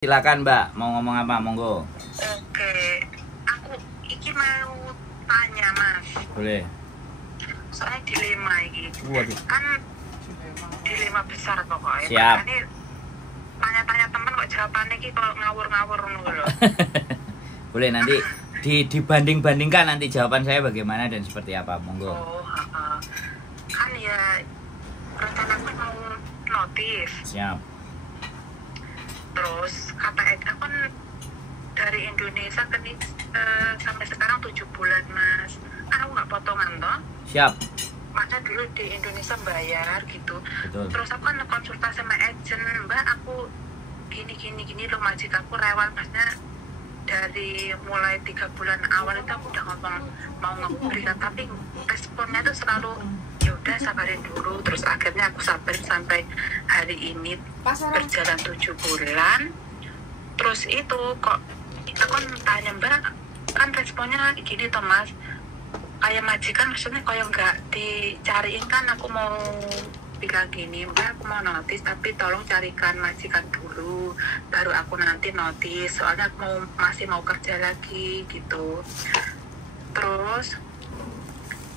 Silakan Mbak, mau ngomong apa? Monggo. Oke, aku iki mau tanya Mas. Boleh. Soalnya dilema iki. Waduh. Kan dilema besar pokoknya. Siap. Makanya tanya-tanya teman kok jawabannya iki kok ngawur-ngawur ngono lho. Boleh nanti dibanding-bandingkan nanti jawaban saya bagaimana dan seperti apa. Monggo. Oh, kan ya rencana aku mau notis. Siap. Terus kata Eka kan dari Indonesia ke sampai sekarang 7 bulan Mas. Kan aku nggak potongan toh. Siap. Makanya dulu di Indonesia bayar gitu. Betul. Terus aku kan konsultasi sama agent, Mbak aku gini loh majikanku rewel Masnya. Dari mulai 3 bulan awal itu aku udah ngomong mau ngeberikan, tapi responnya tuh selalu ya udah sabarin dulu. Terus akhirnya aku sabarin sampai hari ini berjalan 7 bulan. Terus itu kok kita kan tanya Mbak, kan responnya gini toh Mas, kayak majikan maksudnya kayak nggak dicariin. Kan aku mau bilang gini, Mbak aku mau notis tapi tolong carikan majikan dulu baru aku nanti notis, soalnya aku masih mau kerja lagi gitu. Terus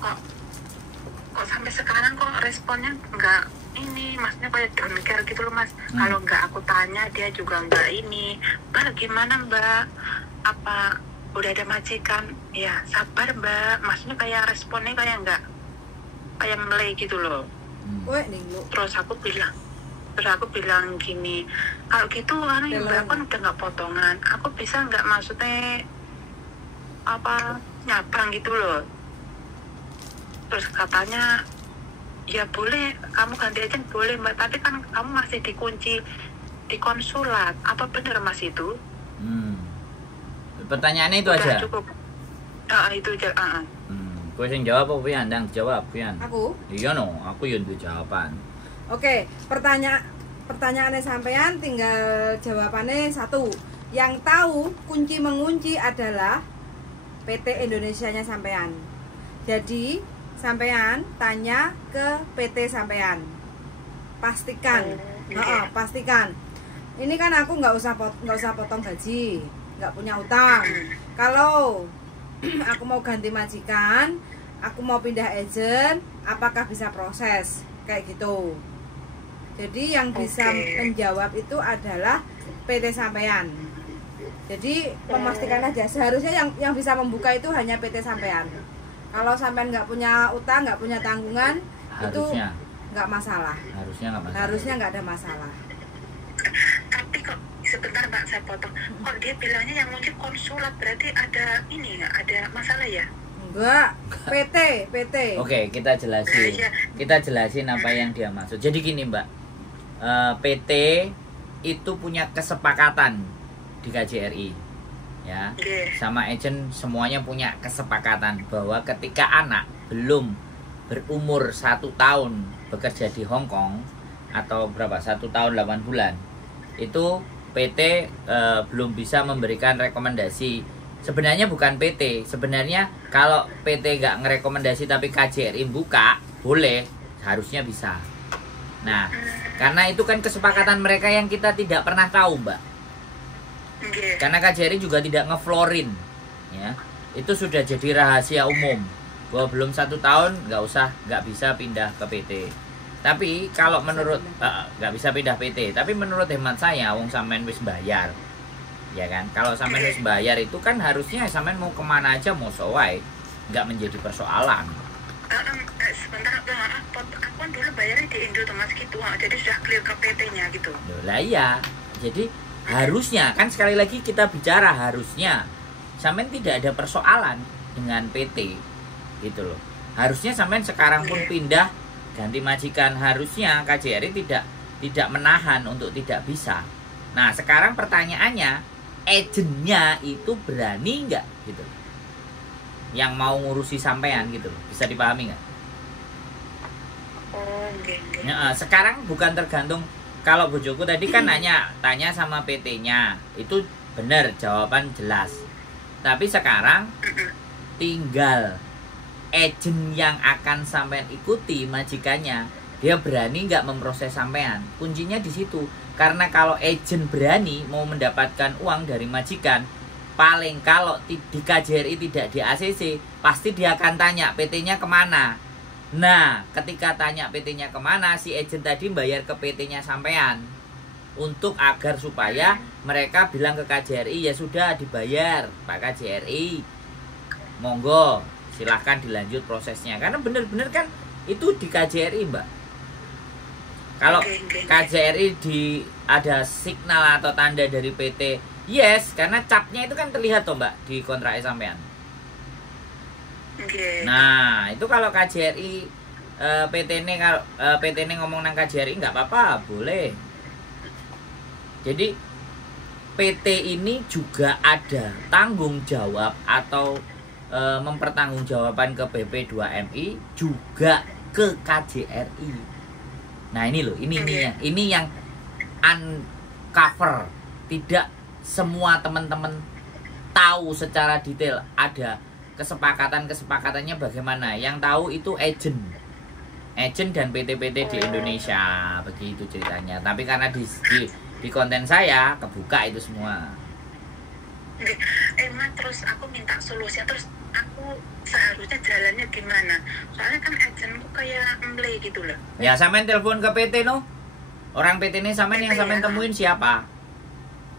kok sampai sekarang kok responnya nggak ini, maksudnya kayak don't care gitu loh Mas. Kalau nggak aku tanya dia juga nggak ini. Mbak gimana Mbak, apa udah ada majikan? Ya sabar Mbak, maksudnya kayak responnya kayak nggak, kayak melay gitu loh. Terus aku bilang gini, kalau gitu kan Mbak kan udah nggak potongan, aku bisa nggak maksudnya apa nyabang gitu loh. Terus katanya ya boleh, kamu ganti aja boleh Mbak, tapi kan kamu masih dikunci di konsulat. Apa benar Mas itu? Pertanyaannya itu udah aja. Cukup. Itu aja. Kowe sing jawab apa Pian? Ndang jawab Pian. Aku? Iya no, aku yo duwe jawaban. Oke, pertanyaannya sampean tinggal jawabannya satu. Yang tahu kunci mengunci adalah PT Indonesianya sampean. Jadi sampean tanya ke PT sampean. Pastikan. Pastikan. Ini kan aku nggak usah potong gaji, nggak punya utang. Kalau aku mau ganti majikan, aku mau pindah agent, apakah bisa proses kayak gitu? Jadi yang bisa menjawab itu adalah PT sampean. Jadi memastikan aja, seharusnya yang bisa membuka itu hanya PT sampean. Kalau sampean nggak punya utang, nggak punya tanggungan, Harusnya. itu nggak masalah. Harusnya nggak ada masalah. Tapi kok sebentar Mbak saya potong. Kok dia bilangnya yang mungkin konsulat, berarti ada ini nggak, ada masalah ya? Enggak, PT. Oke, kita jelasin. Kita jelasin apa yang dia maksud. Jadi gini Mbak, PT itu punya kesepakatan di KJRI, ya, sama agent semuanya punya kesepakatan bahwa ketika anak belum berumur 1 tahun bekerja di Hong Kong atau berapa 1 tahun 8 bulan, itu PT belum bisa memberikan rekomendasi. Sebenarnya bukan PT, sebenarnya kalau PT nggak ngerekomendasi tapi KJRI buka, boleh, harusnya bisa. Nah, karena itu kan kesepakatan mereka yang kita tidak pernah tahu Mbak. Karena KJRI juga tidak ngeflorin, ya, itu sudah jadi rahasia umum bahwa belum 1 tahun nggak bisa pindah ke PT. Tapi kalau menurut nggak bisa pindah PT, tapi menurut hemat saya, wong sampean wis bayar, ya kan? Kalau sampean wis bayar itu kan harusnya sampean mau kemana aja mau sowai, nggak menjadi persoalan. Sebentar, aku kan dulu bayarnya di Indo Mas gitu, jadi sudah clear ke PT-nya gitu. Lah iya, jadi harusnya kan sekali lagi kita bicara harusnya sampean tidak ada persoalan dengan PT, gitu loh. Harusnya sampean sekarang pun pindah ganti majikan, harusnya KJRI tidak menahan untuk tidak bisa. Nah sekarang pertanyaannya, agennya itu berani nggak gitu, yang mau ngurusi sampean gitu, bisa dipahami nggak? Nah, sekarang bukan tergantung. Kalau bojoku tadi kan tanya sama PT-nya, itu benar, jawaban jelas. Tapi sekarang tinggal agent yang akan sampean ikuti majikannya, dia berani nggak memproses sampean. Kuncinya di situ. Karena kalau agent berani mau mendapatkan uang dari majikan, paling kalau di KJRI tidak di ACC, pasti dia akan tanya PT-nya kemana. Nah, ketika tanya PT-nya kemana, si agent tadi bayar ke PT-nya sampean. Untuk agar supaya mereka bilang ke KJRI, ya sudah dibayar Pak KJRI, monggo silahkan dilanjut prosesnya. Karena benar-benar kan itu di KJRI Mbak. Kalau KJRI ada signal atau tanda dari PT, yes, karena capnya itu kan terlihat toh Mbak di kontrak sampean. Nah, itu kalau KJRI PT ini ngomong nang KJRI nggak apa-apa, boleh. Jadi PT ini juga ada tanggung jawab atau mempertanggungjawabkan ke BP2MI juga ke KJRI. Nah ini loh, ini yang uncover. Tidak semua teman-teman tahu secara detail ada kesepakatannya bagaimana. Yang tahu itu agent dan PT-PT di Indonesia, begitu ceritanya. Tapi karena di konten saya kebuka itu semua. Terus aku minta solusi, terus aku seharusnya jalannya gimana? Soalnya kan agentku kayak emble gitu loh. Ya sampean telepon ke PT no. Orang PT ini sampean yang sampean temuin siapa?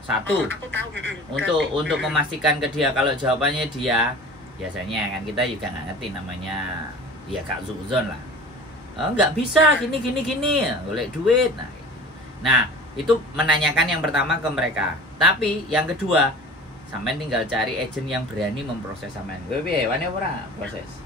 Satu. Aku tahu. Untuk memastikan ke dia, kalau jawabannya dia, biasanya kan kita juga nggak ngerti namanya, ya Kak Zuzon lah. Nggak bisa gini, boleh duit. Nah itu menanyakan yang pertama ke mereka. Tapi yang kedua, sampean tinggal cari agent yang berani memproses sampean. Gue piye wane ora proses?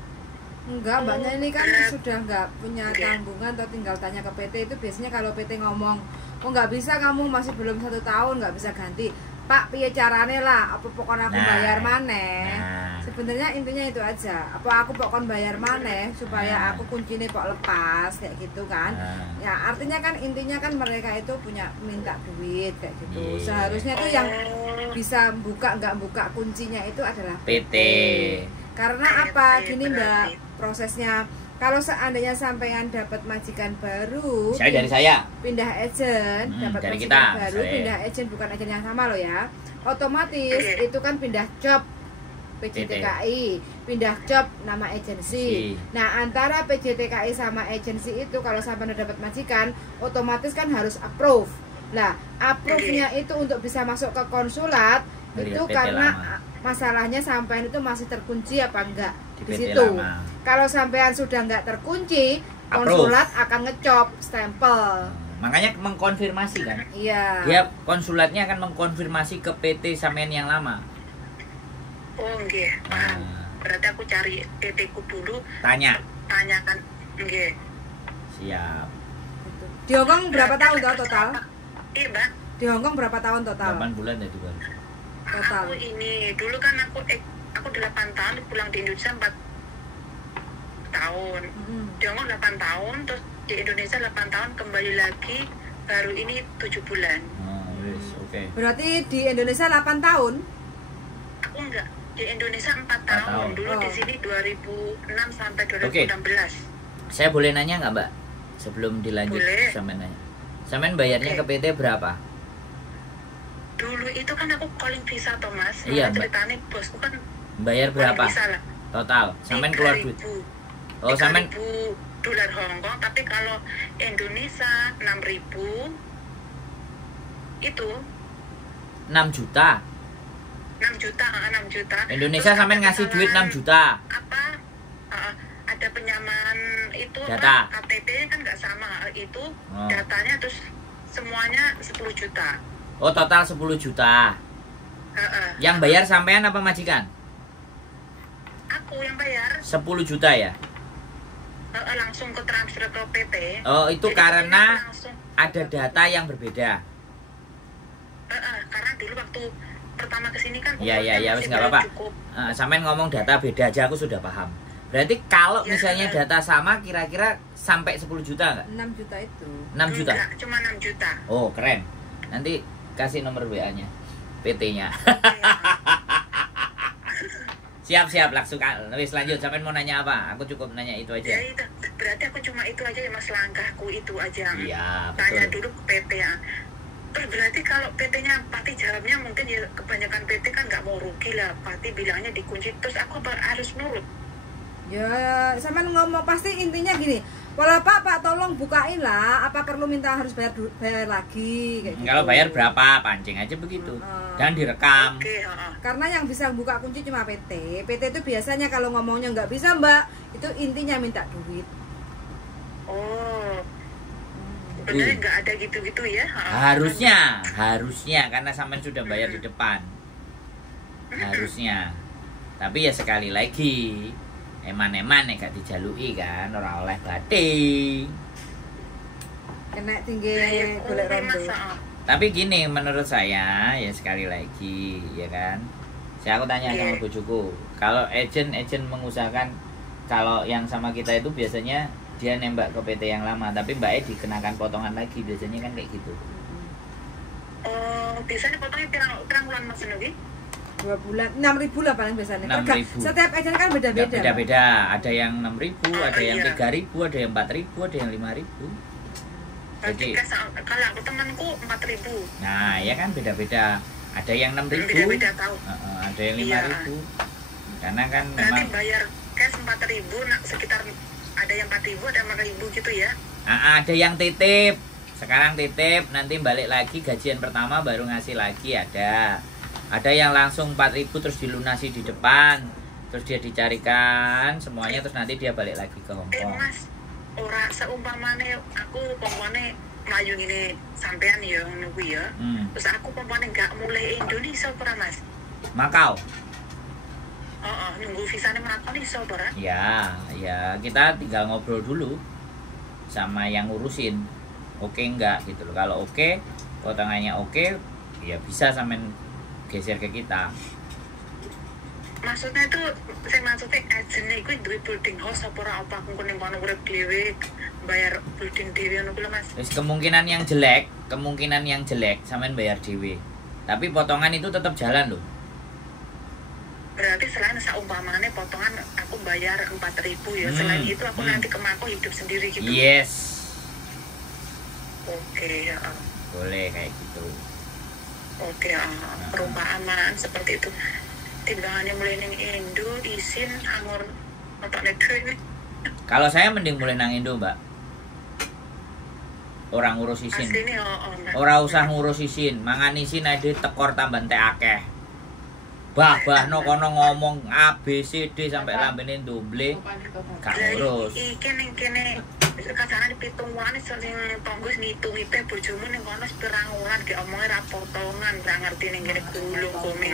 Enggak, mbaknya ini kan sudah nggak punya tanggungan atau tinggal tanya ke PT. Itu biasanya kalau PT ngomong, kok nggak bisa, kamu masih belum 1 tahun nggak bisa ganti. Pak, piye carane lah? Apa pokoknya aku bayar maneh? Sebenarnya intinya itu aja. Apa aku pokoknya bayar maneh supaya aku kuncinya kok lepas kayak gitu kan? Ya artinya kan intinya kan mereka itu punya minta duit kayak gitu. Seharusnya tuh yang bisa nggak buka kuncinya itu adalah PT. Karena apa? Gini Mbak, prosesnya. Kalau seandainya sampean dapat majikan baru, dari saya pindah agent, dapat dari majikan kita, baru, pindah agent, bukan agent yang sama loh ya. Otomatis itu kan pindah job PJTKI, pindah job nama agensi. Nah, antara PJTKI sama agensi itu kalau sampean udah dapat majikan, otomatis kan harus approve. Nah, approve-nya itu untuk bisa masuk ke konsulat itu karena masalahnya sampean itu masih terkunci apa enggak di situ. Kalau sampean sudah enggak terkunci, konsulat akan ngecop stempel. Makanya mengkonfirmasi kan? Iya. Dia konsulatnya akan mengkonfirmasi ke PT sampean yang lama. Oh, nggih. Paham. Berarti aku cari PT ku dulu. Tanyakan. Nggih. Siap. Di Hongkong berapa tahun total? Iya, Mbak. Di Hongkong berapa tahun total? 8 bulan tadi baru. Total. Aku ini dulu kan aku 8 tahun, pulang di Indonesia 4 tahun. Di Hongkong 8 tahun, terus di Indonesia 8 tahun, kembali lagi baru ini 7 bulan. Oke. Berarti di Indonesia 8 tahun? Aku enggak, di Indonesia 4 tahun. Dulu di sini 2006 sampai 2016. Saya boleh nanya nggak Mbak? Sebelum dilanjut sampean nanya. Sampean bayarnya ke PT berapa? Dulu itu kan aku calling visa Thomas. Iya, ceritanya bosku kan bayar berapa? Total. Sampean keluar duit. Oh, sampean $3.000 Hongkong, tapi kalau Indonesia 6.000 itu 6 juta. 6 juta. Indonesia sampean ngasih duit 6 juta. Apa? Ada penyamaan itu data. KTP kan nggak sama itu datanya, terus semuanya 10 juta. Oh, total 10 juta. Yang bayar sampean apa majikan? Aku yang bayar. 10 juta ya? Langsung ke transfer ke PT. Oh, itu jadi karena ada data yang berbeda. Karena dulu waktu pertama kesini kan ya wis nggak apa-apa. Sampean ngomong data beda aja aku sudah paham. Berarti kalau misalnya data sama kira-kira sampai 10 juta nggak? 6 juta itu. 6 juta? Enggak, cuma 6 juta. Oh, keren. Nanti kasih nomor WA-nya, PT-nya. Siap, langsung wis lanjut. Sampean mau nanya apa? Aku cukup nanya itu aja. Ya itu, berarti aku cuma itu aja ya Mas, langkahku itu aja. Iya, Tanya betul. dulu ke PT ya. Terus berarti kalau PT-nya Pati jawabnya mungkin ya kebanyakan PT kan nggak mau rugi lah. Pati bilangnya dikunci, terus aku harus nurut. Ya, sampean ngomong pasti intinya gini. Walau Pak tolong bukain lah. Apa perlu minta harus bayar lagi kayak gitu. Kalau bayar berapa, pancing aja begitu. Dan direkam. Oke, Karena yang bisa buka kunci cuma PT. PT itu biasanya kalau ngomongnya nggak bisa Mbak, itu intinya minta duit. Oh, bener nggak ada gitu-gitu ya? Harusnya karena sampean sudah bayar di depan. Harusnya. Tapi ya sekali lagi, eman-eman gak dijalui kan, ora oleh bathing. Kena tinggi golek rondo. Tapi gini menurut saya, ya sekali lagi, ya kan. Aku tanya sama bojoku, kalau agent mengusahakan kalau yang sama kita itu biasanya dia nembak ke PT yang lama, tapi Mbak E dikenakan potongan lagi, biasanya kan kayak gitu. Oh, biasanya potongnya pirang bulan Mas Nugi? 2 bulan, 6.000 lah paling biasanya. 6.000. Setiap agent kan beda-beda. Beda-beda, ada yang 6.000, ada yang 3.000, ada yang 4.000, ada yang 5.000. Jadi kalau aku temanku 4.000. Nah, ya kan beda-beda. Ada yang 6.000. Beda-beda tahu. Ada yang 5.000. Karena kan berarti memang bayar cash 4.000, sekitar ada yang 4.000, ada 5.000 gitu ya. Ada yang titip. Sekarang titip, nanti balik lagi gajian pertama baru ngasih lagi ada. Ada yang langsung 4.000 terus dilunasi di depan. Terus dia dicarikan semuanya terus nanti dia balik lagi ke Hongkong. Mas, ora seumpamane aku pompone maju ini sampean ya nunggu ya. Terus aku pompone enggak mulai Indonesia ora Mas? Makau. Nunggu visanya Makau iso ora? Ya, kita tinggal ngobrol dulu sama yang ngurusin. Oke enggak gitu loh. Kalau oke, potongannya oke, ya bisa sampean geser ke kita. Maksudnya itu, saya maksudnya agentnya itu duit building house apa aku kuning kono urip dhewe bayar building dhewe ngono kuwi Mas. Terus kemungkinan yang jelek sampean bayar dhewe. Tapi potongan itu tetap jalan loh. Berarti selain saumpamane potongan aku bayar 4.000 ya. Selain itu aku nanti kemako hidup sendiri gitu. Yes. Oke, ya. Boleh kayak gitu. Oke, perumpamaan seperti itu. Timbangannya mulai nang Indo isin anggur otokne dhewe. Kalau saya mending mulai nang Indo, Mbak. Orang ngurus isin. Ora usah ngurus isin, mangan isin ae tekor tambah entek akeh. Bah-bahno kono ngomong A B C D sampai lambene ndomble. Gak ngurus. Iki ning kene kadang-kadang 7 wulan sing tonggo ngitungi teh bojomu ning kono pirang wulan ge omonge ra potongan, ra ngerti ning kene gulung komeng.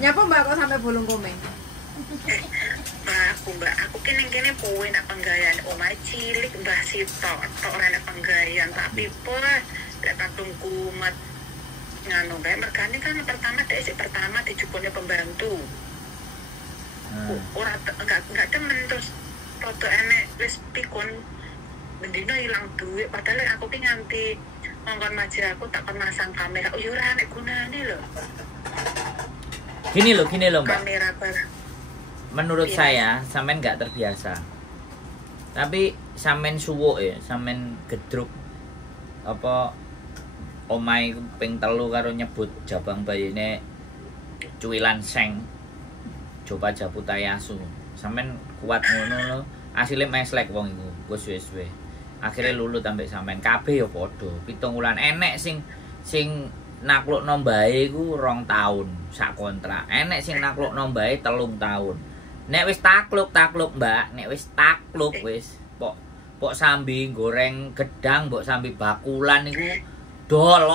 Nyapa Mbak kok sampai bolong komeng? Mbak, aku kene kowe nak penggawean omah cilik Mbah Sito, tok ora nak penggawean tapi lek patung kumat nganu kae mergane kan pertama dijupone pembantu. Ora enggak temen terus foto enek wis pikun bendino ilang duit padahal aku ki nganti ngongkon maji aku tak kon masang kamera. Oh yo ora nek gunane lho. Gini loh Mbak. Kamera Menurut saya sampean nggak terbiasa. Tapi sampean suwuk ya, sampean gedruk apa omai ping 3 karo nyebut jabang bayine cuilan seng. Coba Japutayasu. Sampean kuat ngono lho. Asile meslek wong iku, wis suwe-suwe. Akhire lulu tambek sampean kabeh ya padha. 7 wulan enek sing naklukno mbae iku 2 tahun sak kontrak. Enek sing naklukno mbae 3 tahun. Nek wis takluk Mbak, nek wis takluk wis pok sambi goreng gedang, mbok sambi bakulan iku dol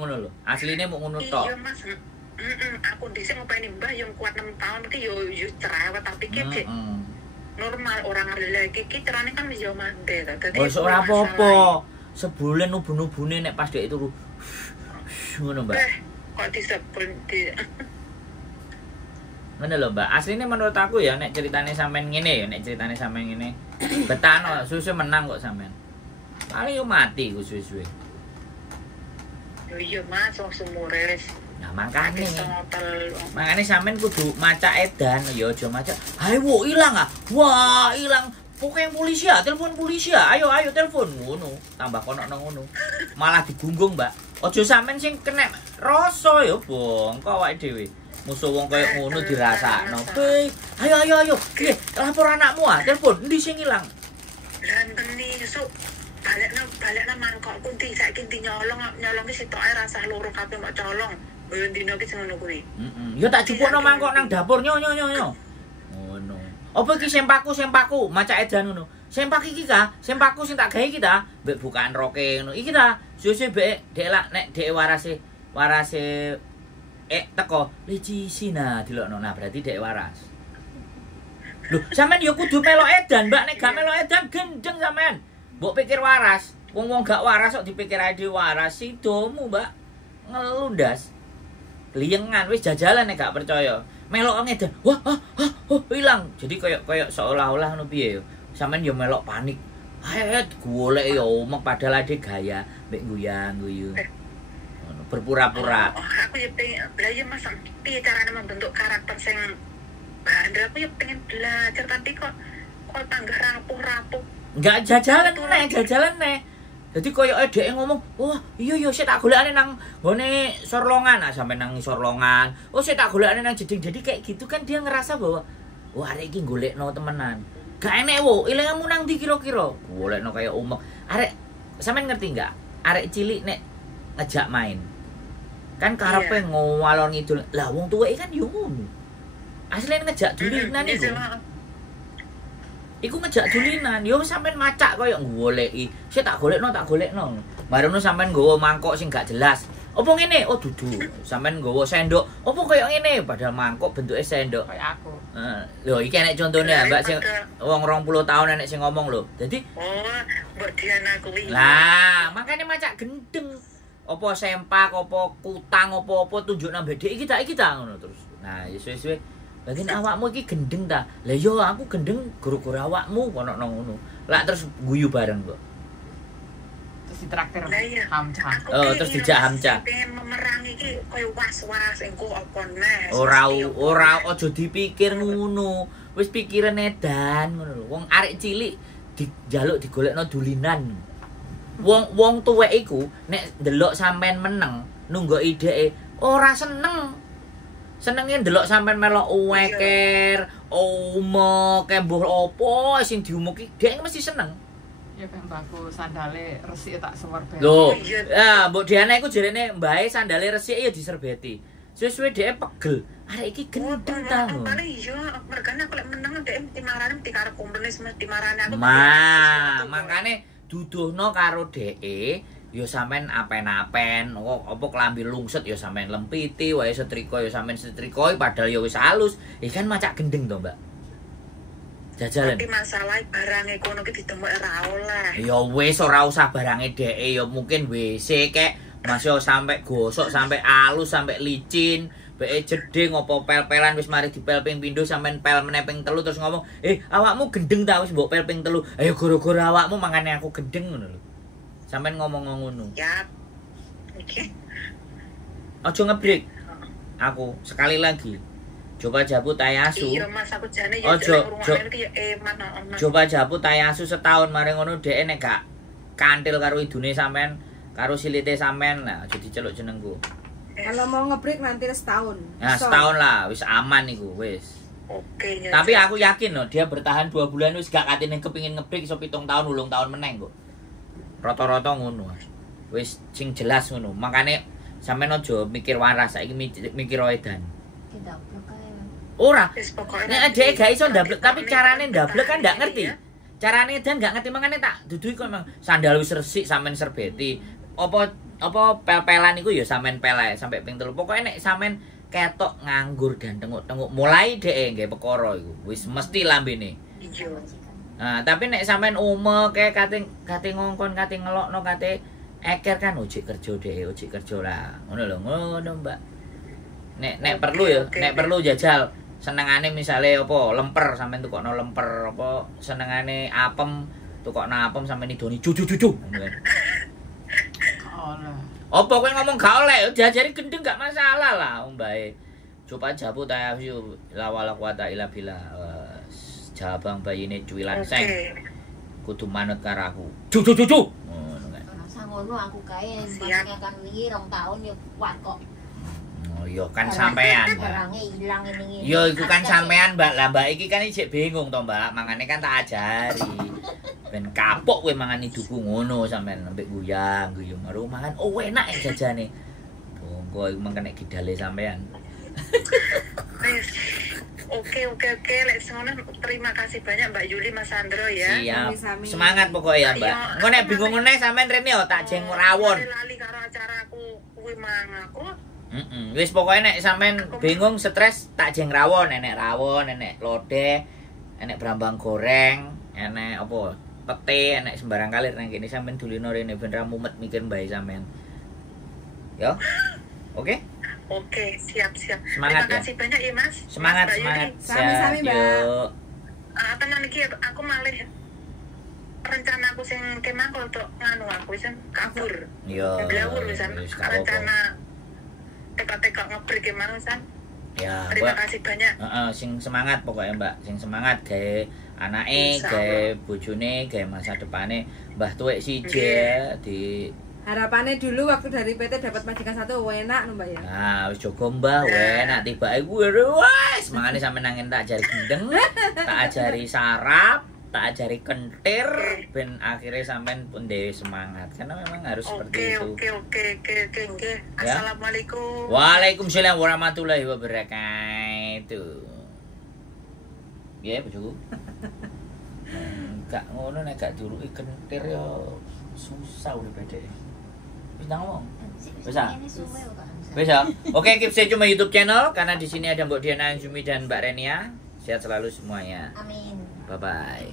ngono lho. Asline mung ngono tok. Iya Mas. Aku dhisik ngopeni Mbah yang kuat 6 tahun iki yo cerewet tapi ki normal orang lagi ki cerane kan wis yo mande ta. Dadi ora apa-apa. Sebulan ubun-ubune nek pas dhek turu ngono Mbak. Kok disebul di Ngono lho Mbak, aslinya menurut aku ya nek ceritane sampean ngene betano susu menang kok sampean. Paling yo mati ku suwe-suwe. Yo iya Mas, wong sumures. Nah, makane sampean kudu maca edan ya aja maca. Hayo ilang ah. Wah, ilang. Pokoknya polisi ya, telepon polisi ya. Ayo telepon ngono. Tambah kono ngono. Malah digunggung, Mbak. Aja sampean sing kena rasa ya, Bong. Kok awake dhewe. Musuh wong koyo ngono dirasakno. Hei, ayo. Piye? Lapor anakmu ah, telepon. Endi sing ilang? Lah ngene sesuk balekna mangkokku ndi saiki ndi nyolong ki sitoke rasah loro kabeh mok colong. Ben dino ki sing ngono kuwi. Ya tak jupukno mangkok nang dapur nyo. Ngono. Apa iki sempaku maca edan ngono. Sempak iki ka, sempakku sing tak gawe iki ta, mbek bukaan roke ngono. Iki ta, suwe-suwe mbek dek lak nek dek warase teko licina dilokno. Nah, berarti dek waras. Lho, sampean ya kudu melok edan, Mbak. Nek gak melok edan gendeng sampean. Mbok pikir waras. Wong-wong gak waras kok dipikir ae dhewe waras. Sidomu, Mbak. Ngelundas. Liyengan wis jajalan nek gak percaya. Melok edan. Wah, ilang. Jadi koyo seolah-olah ngono piye yo. Sampeyan yo melok panik. Golek yo omong padahal ade gaya mbek guyang-guyu. Berpura-pura. Aku yo pengen belajar masak piye carane membentuk karakter sing bandel. Aku yo pengen belajar tapi kok tanggah rapuh-rapuh. Enggak jajalan nih. Jadi koyo dhek ngomong, "Wah, iya sik tak golekane nang gone Sorlongan." Nah, sampe nang Sorlongan. Oh, sik tak golekane nang Jeding. Jadi kayak gitu kan dia ngerasa bahwa wah arek iki golekno temenan. Gak enek wo, ilanganmu nang ndi kira-kira? Golekno kaya umek. Arek sampean ngerti enggak? Arek cilik nek ngejak main. Kan karepe ngowalon ngidul. Lah wong tuweke kan yo ngono. Asline ngejak dulinan iku. Iku ngejak dulinan, yo sampean macak koyo goleki. Sik tak golekno. Barono sampean nggawa mangkok sing gak jelas. Opo ngene? Oh dudu. Sampean nggawa sendok. Opo koyo ngene? Padahal mangkok bentuke sendok. Kayak aku. Lho iki enek contone Mbak sing wong 20 tahun enek sing ngomong lho. Dadi Mbak Diana kuwi. Lah, makane macak gendeng. Apa sempak, apa kutang, apa tunjuk nang bedhe iki tak ngono terus. Nah, ya suwe-suwe bagian awakmu iki gendeng ta? Lah yo aku gendeng gara-gara awakmu kono ngono. Lah terus guyu bareng kok. Terus ditraktir Hamca. Oh, terus dijak Hamca. Pengen memerangi iki koyo was-was engko apa neh. Ora aja dipikir ngono. Wis pikiran edan ngono lho. Wong arek cilik dijaluk digolekno dulinan. Wong tuwek iku nek ndelok sampean meneng nunggu ideke ora seneng. Senenge ndelok sampean melok uweker, omo, kembuh opo sing diumuki, dhek mesti seneng. Ya kan mbahku sandale resik tak sewerbet. Lho, ya Mbok Diana iku jarene mbahe sandale resik ya diserbeti. Suwe-suwe dhek pegel. Arek iki gendeng ta lho. Paling iya, mergane aku lek meneng dhek mesti marani mesti karo kompenis mesti marani aku. Makane duduhno karo dhek. Ya sampean apen-apen, apa klambi lungset ya sampean lempiti, wae setrika ya sampean setrikoi padahal ya wis halus. Ikan macak gendeng to, Mbak. Jajalan. Tapi masalah barange kono ki ditemuk ora oleh. Ya wis ora usah barange dheke ya mungkin WC kek masih sampai gosok, sampai halus, sampai licin. Beke jeding apa pel-pelan wis mari dipel ping pindho sampean pel meneh ping 3 terus ngomong, awakmu gendeng ta wis mbok pel ping 3." Ayo gara-gara awakmu mangane aku gendeng ngono lho. Sampeyan ngomong ngono. Ya. Oke. Aja ngebreak. Aku sekali lagi. Coba jabut Tayasu. Iya Mas, aku jane ya coba jabut Tayasu setahun mari ngono dhek nek gak kantil karo idune sampean, karo silite sampean. Nah, aja diceluk jenengku. Kalau mau ngebreak nanti setahun. Nah, setahun lah wis aman iku wis. Oke. Tapi aku yakin loh dia bertahan 2 bulan wis gak katene kepengin ngebreak iso 7 tahun 8 tahun meneh kok. Rata-rata ngono. Wis sing jelas ngono. Makane sampean aja mikir waras, saiki mikir edan. Didablek ae. Ora. Nek dhek gak iso ndablek, tapi carane ndablek kan ndak ngerti. Carane edan gak ngerti makane tak duduhi kok memang sandal wis resik sampean serbeti. Apa pel-pelan iku ya sampean pelek sampai ping 3. Pokoke nek sampean ketok nganggur dan tenguk-tenguk mulai dhek nggae perkara iku wis mesti lambene. Iya. Nah, tapi nek sampean umek kate ngongkon kate ngelokno kate eker kan ojek kerja lah. Ngono lho, ngono Mbak. Nek perlu ya, nek perlu jajal senengane misale apa lemper sampean tukokno lemper apa senengane apem tukokno apem sampean idoni cucu-cucu ngono kan. Oleh. Apa kowe ngomong gak oleh jajari gendeng gak masalah lah mbae. Coba jabut ayo la wala quwata illa billah. Jabang bayine cuwilan seng. Kudu manut karo aku. Cucu. Ngono kan. ngono aku kae kan wingi 2 tahun ya kuat kok. Oh, yo kan sampean. Barangnya hilang ini. Yo iku kan sampean, Mbak. Lah Mbak iki kan isih bingung to, Mbak. Mangane kan tak ajari. Ben kapok kowe mangan iduku ngono sampean ambek guyang, guyung karo mangan enak jajane. Bongko iku mangkene gidale sampean. Oke, lek ngono terima kasih banyak Mbak Yuli Mas Sandro ya. Siap. Sami-sami. Semangat pokoknya ya, Mbak. Engko nek bingung meneh sampean rene yo tak jeng rawon. Lali karo acaraku kuwi mang aku. Wis pokoknya nek sampean bingung stres tak jeng rawon, enek lodeh, enek brambang goreng, enek apa? Pete, enek sembarang kalir nang kene sampean dulino rene ben ra mumet mikir mbae sampean. Yo. Oke? Oke, siap. Semangat Terima kasih banyak ya Mas. Semangat. Sami-sami, Mbak. Yuk. Tenan iki aku malih rencana aku sing kemah untuk nganu aku wis kabur. Yo. Blawur wisan Wis gak apa-apa. rencana teka-teka ngebreak kemah wisan. Ya, Terima Mbak. kasih banyak. Sing semangat pokoknya Mbak, sing semangat gawe anake, gawe bojone, gawe masa depane Mbah Tuwek siji di Harapannya dulu waktu dari PT dapat majikan 1 enak Mbak ya. Nah, wis jogo Mbah enak tibake kuwi wis mangane sampe nangin tak ajari gendeng, tak ajari sarap, tak ajari kentir ben akhirnya sampean pun dhewe semangat. Karena memang harus seperti itu. Oke. Ya. Assalamualaikum. Waalaikumsalam warahmatullahi wabarakatuh. Ya, bojoku. Gak ngono nek gak diuruki kentir ya susah udah beda. Wis ngomong. Wis ya. Oke, keep stay cuma YouTube channel karena di sini ada Mbak Diana Anjumi dan Mbak Renia. Sehat selalu semuanya. Amin. Bye bye.